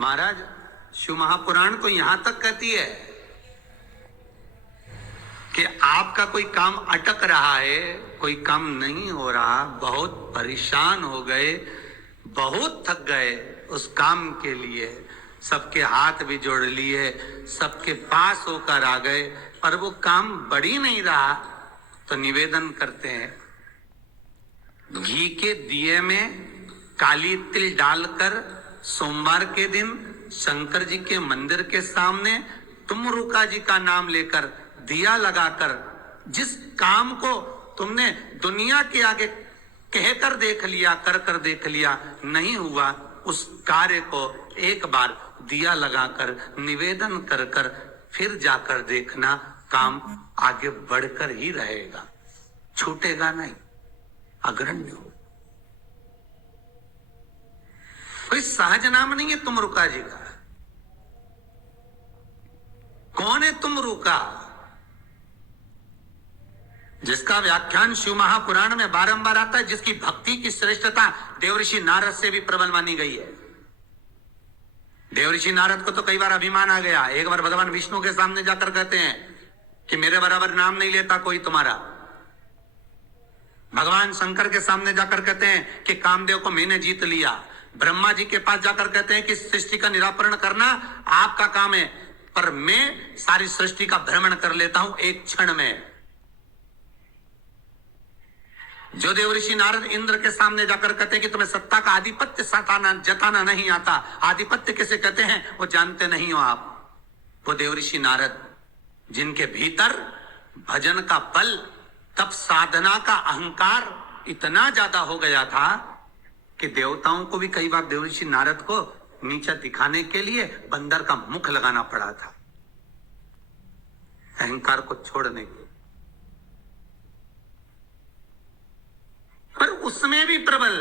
महाराज, शिव महापुराण तो यहां तक कहती है कि आपका कोई काम अटक रहा है, कोई काम नहीं हो रहा, बहुत परेशान हो गए, बहुत थक गए उस काम के लिए, सबके हाथ भी जोड़ लिए, सबके पास होकर आ गए, पर वो काम बढ़ ही नहीं रहा, तो निवेदन करते हैं, घी के दिए में काली तिल डालकर सोमवार के दिन शंकर जी के मंदिर के सामने तुमरुका जी का नाम लेकर दिया लगाकर, जिस काम को तुमने दुनिया के आगे कहकर देख लिया, कर देख लिया, नहीं हुआ, उस कार्य को एक बार दिया लगाकर निवेदन कर कर फिर जाकर देखना, काम आगे बढ़कर ही रहेगा, छूटेगा नहीं, अग्रण्य हो। कोई सहज नाम नहीं है तुमरुका जी का। कौन है तुमरुका? जिसका व्याख्यान शिव महापुराण में बारंबार आता है, जिसकी भक्ति की श्रेष्ठता देवऋषि नारद से भी प्रबल मानी गई है। देवऋषि नारद को तो कई बार अभिमान आ गया, एक बार भगवान विष्णु के सामने जाकर कहते हैं कि मेरे बराबर नाम नहीं लेता कोई तुम्हारा। भगवान शंकर के सामने जाकर कहते हैं कि कामदेव को मैंने जीत लिया। ब्रह्मा जी के पास जाकर कहते हैं कि सृष्टि का निराकरण करना आपका काम है, पर मैं सारी सृष्टि का भ्रमण कर लेता हूं एक क्षण में। जो देवऋषि नारद इंद्र के सामने जाकर कहते हैं कि तुम्हें सत्ता का आधिपत्य जताना नहीं आता, आधिपत्य किसे कहते हैं वो जानते नहीं हो आप, वो देवऋषि नारद जिनके भीतर भजन का बल, तप साधना का अहंकार इतना ज्यादा हो गया था कि देवताओं को भी कई बार देवऋषि नारद को नीचा दिखाने के लिए बंदर का मुख लगाना पड़ा था, अहंकार को छोड़ने के। पर उसमें भी प्रबल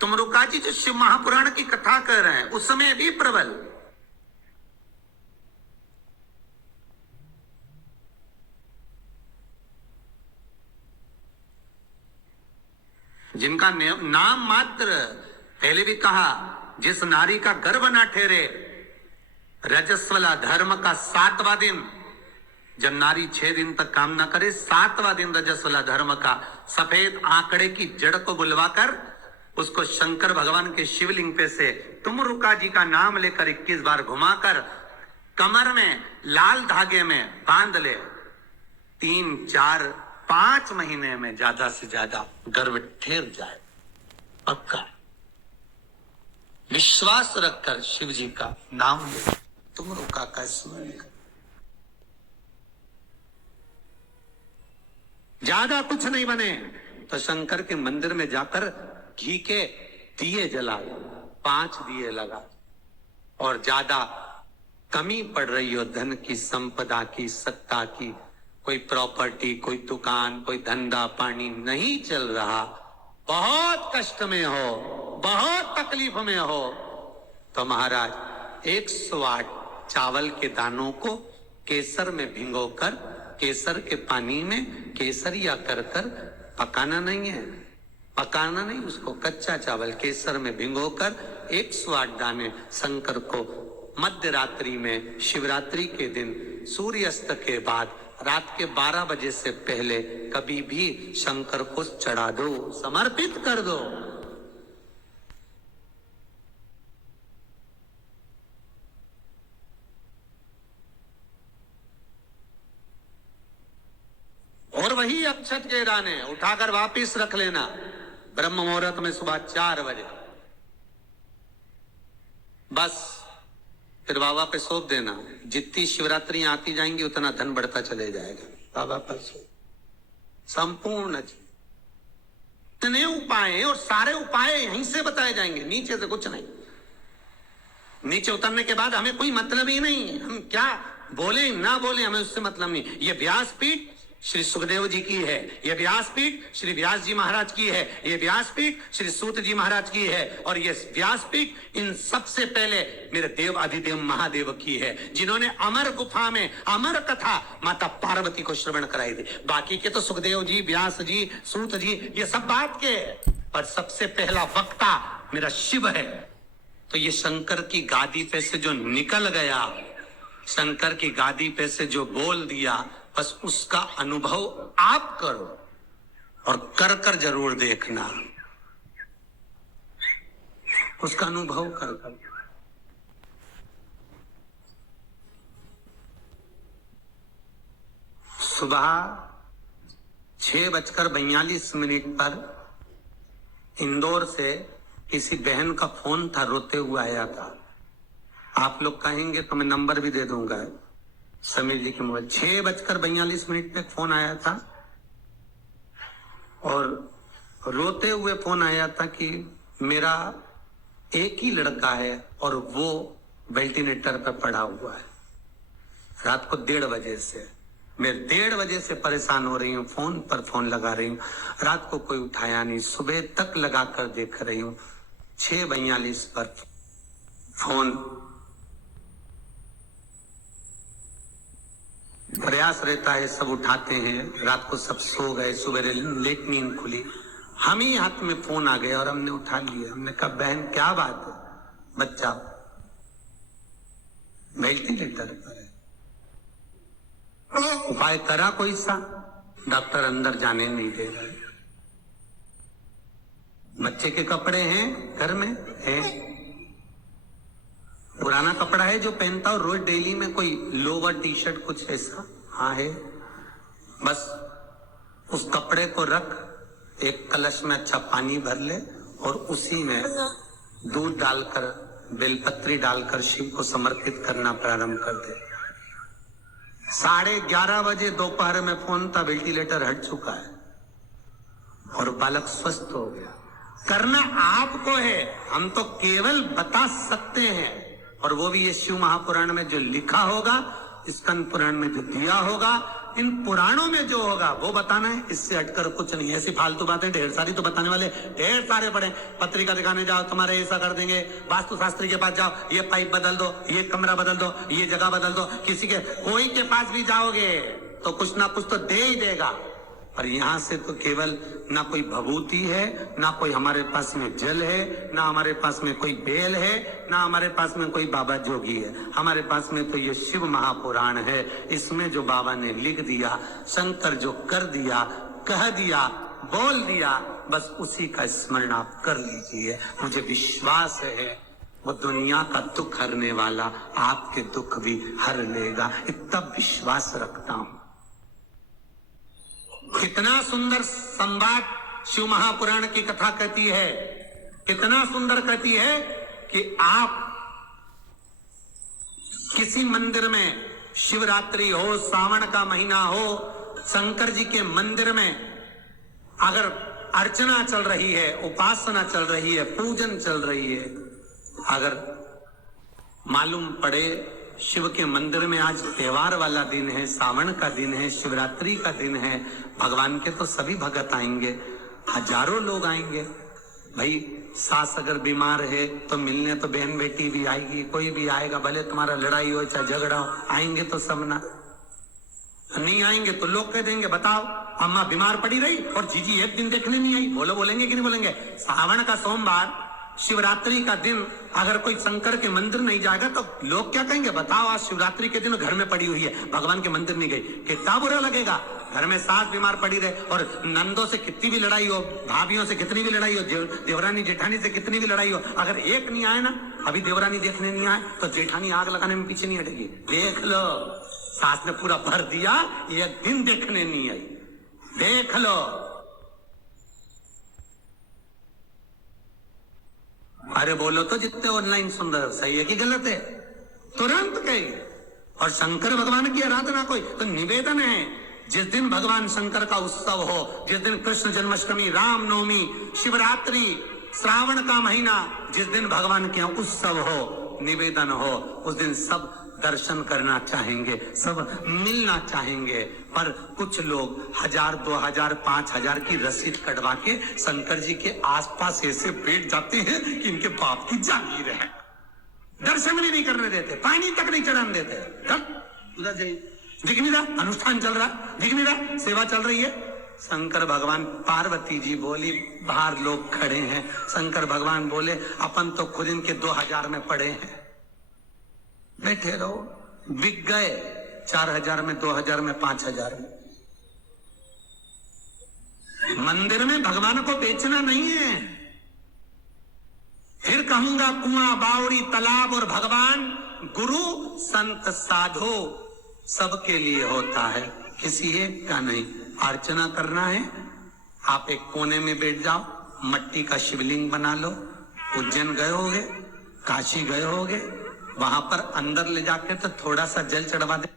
तुमरुका जी जो शिव महापुराण की कथा कर रहे हैं, उसमें भी प्रबल, जिनका नाम मात्र, पहले भी कहा, जिस नारी का गर्भ ना ठहरे, रजस्वला धर्म का 7वां दिन, जब नारी 6 दिन तक काम ना करे, 7वां दिन रजस्वला धर्म का, सफेद आंकड़े की जड़ को बुलवाकर उसको शंकर भगवान के शिवलिंग पे से तुमरुका जी का नाम लेकर 21 बार घुमाकर कमर में लाल धागे में बांध ले, 3, 4, 5 महीने में ज्यादा से ज्यादा गर्भ ठहर जाए, पक्का। विश्वास रखकर शिव जी का नाम ले, तुमरुका का स्मरण कर, ज्यादा कुछ नहीं बने तो शंकर के मंदिर में जाकर घी के दिए जला, 5 दिए लगा, और ज्यादा कमी पड़ रही हो धन की, संपदा की, सत्ता की, कोई प्रॉपर्टी, कोई दुकान, कोई धंधा पानी नहीं चल रहा, बहुत कष्ट में हो, बहुत तकलीफ में हो, तो महाराज 108 चावल के दानों को केसर में भिगोकर, केसर के पानी में केसरिया कर कर, पकाना नहीं है, पकाना नहीं, उसको कच्चा चावल केसर में भिगोकर 108 दाने शंकर को मध्य रात्रि में, शिवरात्रि के दिन, सूर्यास्त के बाद, रात के 12 बजे से पहले कभी भी शंकर को चढ़ा दो, समर्पित कर दो। और वही अक्षत के दाने उठाकर वापिस रख लेना ब्रह्म मुहूर्त में सुबह 4 बजे, बस फिर बाबा पे सौंप देना। जितनी शिवरात्रि आती जाएंगी उतना धन बढ़ता चले जाएगा, बाबा पर सौंप, संपूर्ण। इतने उपाय हैं और सारे उपाय यहीं से बताए जाएंगे, नीचे से कुछ नहीं। नीचे उतरने के बाद हमें कोई मतलब ही नहीं, हम क्या बोले ना बोले हमें उससे मतलब नहीं। ये व्यासपीठ श्री सुखदेव जी की है, ये व्यासपीठ श्री व्यास जी महाराज की है, ये व्यासपीठ श्री सूत जी महाराज की है, और ये व्यासपीठ इन सबसे पहले मेरे देव अधिदेव महादेव की है, जिन्होंने अमर गुफा में अमर कथा माता पार्वती को श्रवण कराई थी। बाकी के तो सुखदेव जी, व्यास जी, सूत जी, ये सब बात के, पर सबसे पहला वक्ता मेरा शिव है। तो ये शंकर की गादी पे से जो निकल गया, शंकर की गादी पे से जो बोल दिया, बस उसका अनुभव आप करो और कर कर जरूर देखना, उसका अनुभव कर कर। सुबह 6:42 पर इंदौर से किसी बहन का फोन था, रोते हुए आया था। आप लोग कहेंगे तो मैं नंबर भी दे दूंगा, समीर जी के मोबाइल। 6:42 पे फोन आया था और रोते हुए फोन आया था कि मेरा एक ही लड़का है और वो वेंटिलेटर पर पड़ा हुआ है। रात को 1:30 बजे से मैं 1:30 बजे से परेशान हो रही हूँ, फोन पर फोन लगा रही हूँ, रात को कोई उठाया नहीं, सुबह तक लगा कर देख रही हूँ। 6:42 पर फोन, प्रयास रहता है सब उठाते हैं, रात को सब सो गए, सुबह लेट नींद खुली, हम ही हाथ में फोन आ गया और हमने उठा लिया। हमने कहा बहन क्या बात है? बच्चा वेंटिलेटर पर है, उपाय करा कोई सा? डॉक्टर अंदर जाने नहीं दे रहे। बच्चे के कपड़े हैं घर में, है पुराना कपड़ा है जो पहनता हो रोज डेली में, कोई लोवर टी शर्ट कुछ ऐसा? हाँ है। बस उस कपड़े को रख, एक कलश में अच्छा पानी भर ले और उसी में दूध डालकर, बेलपत्री डालकर शिव को समर्पित करना प्रारंभ कर दे। 11:30 बजे दोपहर में फोन था, वेंटिलेटर हट चुका है और बालक स्वस्थ हो गया। करना आपको है, हम तो केवल बता सकते हैं, और वो भी ये शिव महापुराण में जो लिखा होगा, स्कंद पुराण में जो दिया होगा, इन पुराणों में जो होगा वो बताना है, इससे हटकर कुछ नहीं। ऐसी फालतू बातें ढेर सारी तो बताने वाले ढेर सारे पड़े। पत्रिका दिखाने जाओ, तुम्हारे ऐसा कर देंगे, वास्तु शास्त्री के पास जाओ, ये पाइप बदल दो, ये कमरा बदल दो, ये जगह बदल दो, किसी के कोई के पास भी जाओगे तो कुछ ना कुछ तो दे ही देगा। और यहां से तो केवल ना कोई भभूति है, ना कोई हमारे पास में जल है, ना हमारे पास में कोई बेल है, ना हमारे पास में कोई बाबा जोगी है। हमारे पास में तो ये शिव महापुराण है। इसमें जो बाबा ने लिख दिया, शंकर जो कर दिया, कह दिया, बोल दिया, बस उसी का स्मरण आप कर लीजिए। मुझे विश्वास है वो दुनिया का दुख हरने वाला आपके दुख भी हर लेगा, इतना विश्वास रखता हूं। कितना सुंदर संवाद शिव महापुराण की कथा कहती है, कितना सुंदर कहती है कि आप किसी मंदिर में, शिवरात्रि हो, सावन का महीना हो, शंकर जी के मंदिर में अगर अर्चना चल रही है, उपासना चल रही है, पूजन चल रही है, अगर मालूम पड़े शिव के मंदिर में आज त्योहार वाला दिन है, सावन का दिन है, शिवरात्रि का दिन है, भगवान के तो सभी भगत आएंगे, हजारों लोग आएंगे। भाई सास अगर बीमार है तो मिलने तो बहन बेटी भी आएगी, कोई भी आएगा, भले तुम्हारा लड़ाई हो चाहे झगड़ा हो, आएंगे तो सब ना। नहीं आएंगे तो लोग कह देंगे बताओ अम्मा बीमार पड़ी रही और जीजी एक दिन देखने नहीं आई। बोलेंगे कि नहीं बोलेंगे? सावन का सोमवार, शिवरात्रि का दिन अगर कोई शंकर के मंदिर नहीं जाएगा तो लोग क्या कहेंगे? बताओ आज शिवरात्रि के दिन घर में पड़ी हुई है, भगवान के मंदिर नहीं गई, कितना बुरा लगेगा। घर में सास बीमार पड़ी रहे और नंदों से कितनी भी लड़ाई हो, भाभियों से कितनी भी लड़ाई हो, देवरानी जेठानी से कितनी भी लड़ाई हो, अगर एक नहीं आए ना, अभी देवरानी देखने नहीं आए तो जेठानी आग लगाने में पीछे नहीं हटेगी। देख लो, सास ने पूरा भर दिया, एक दिन देखने नहीं आई, देख लो। अरे बोलो तो जितने ऑनलाइन सुन रहे हो, सही है कि गलत है? तुरंत कहिए। और शंकर भगवान की आराधना कोई तो निवेदन है, जिस दिन भगवान शंकर का उत्सव हो, जिस दिन कृष्ण जन्माष्टमी, रामनवमी, शिवरात्रि, श्रावण का महीना, जिस दिन भगवान के यहाँ उत्सव हो, निवेदन हो, उस दिन सब दर्शन करना चाहेंगे, सब मिलना चाहेंगे। पर कुछ लोग 1000, 2000, 5000 की रसीद कटवा के शंकर जी के आसपास ऐसे बैठ जाते हैं कि इनके बाप की जागीर है, दर्शन भी नहीं करने देते, पानी तक नहीं चढ़ाने देते। उधर जाइए, दिख नहीं रहा अनुष्ठान चल रहा, दिख नहीं रहा सेवा चल रही है, शंकर भगवान, पार्वती जी बोली बाहर लोग खड़े हैं। शंकर भगवान बोले अपन तो खुद इनके 2000 में पड़े हैं, बैठे रहो। बिक गए 4000 में, 2000 में, 5000 में। मंदिर में भगवान को बेचना नहीं है। फिर कहूंगा कुआं, बावड़ी, तालाब और भगवान, गुरु, संत, साधु सबके लिए होता है, किसी एक का नहीं। अर्चना करना है, आप एक कोने में बैठ जाओ, मट्टी का शिवलिंग बना लो। उज्जैन गए होगे, काशी गए होगे, वहां पर अंदर ले जाके तो थोड़ा सा जल चढ़वा दे।